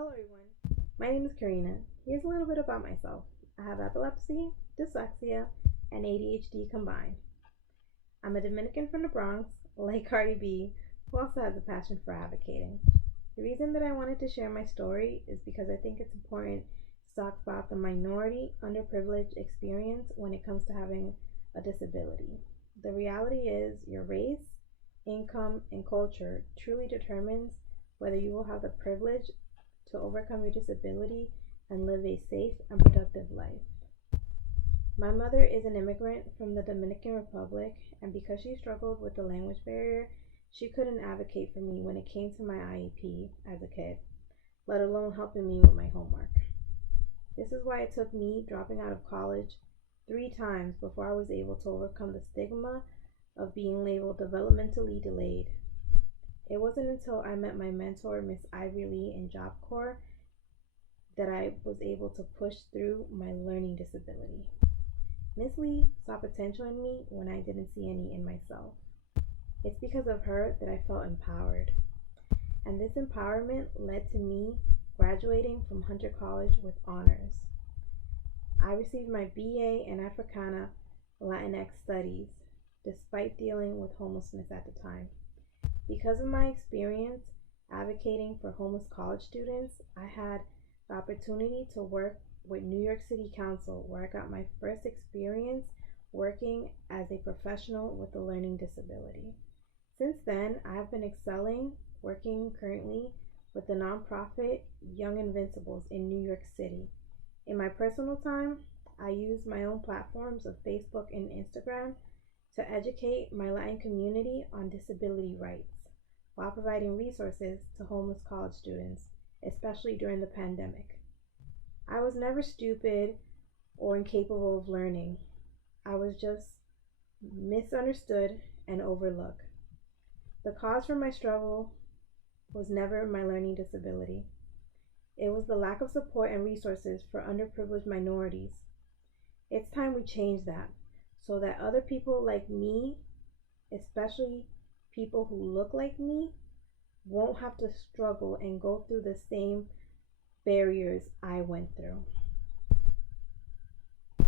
Hello everyone, my name is Carina. Here's a little bit about myself. I have epilepsy, dyslexia, and ADHD combined. I'm a Dominican from the Bronx, like Cardi B, who also has a passion for advocating. The reason that I wanted to share my story is because I think it's important to talk about the minority, underprivileged experience when it comes to having a disability. The reality is your race, income, and culture truly determines whether you will have the privilege to overcome your disability and live a safe and productive life. My mother is an immigrant from the Dominican Republic, and because she struggled with the language barrier, she couldn't advocate for me when it came to my IEP as a kid, let alone helping me with my homework. This is why it took me dropping out of college 3 times before I was able to overcome the stigma of being labeled developmentally delayed. It wasn't until I met my mentor, Miss Ivy Lee, in Job Corps that I was able to push through my learning disability. Miss Lee saw potential in me when I didn't see any in myself. It's because of her that I felt empowered. And this empowerment led to me graduating from Hunter College with honors. I received my BA in Africana Latinx Studies, despite dealing with homelessness at the time. Because of my experience advocating for homeless college students, I had the opportunity to work with New York City Council, where I got my first experience working as a professional with a learning disability. Since then, I have been excelling, working currently with the nonprofit Young Invincibles in New York City. In my personal time, I use my own platforms of Facebook and Instagram to educate my Latin community on disability rights, while providing resources to homeless college students, especially during the pandemic. I was never stupid or incapable of learning. I was just misunderstood and overlooked. The cause for my struggle was never my learning disability. It was the lack of support and resources for underprivileged minorities. It's time we change that so that other people like me, especially people who look like me, won't have to struggle and go through the same barriers I went through.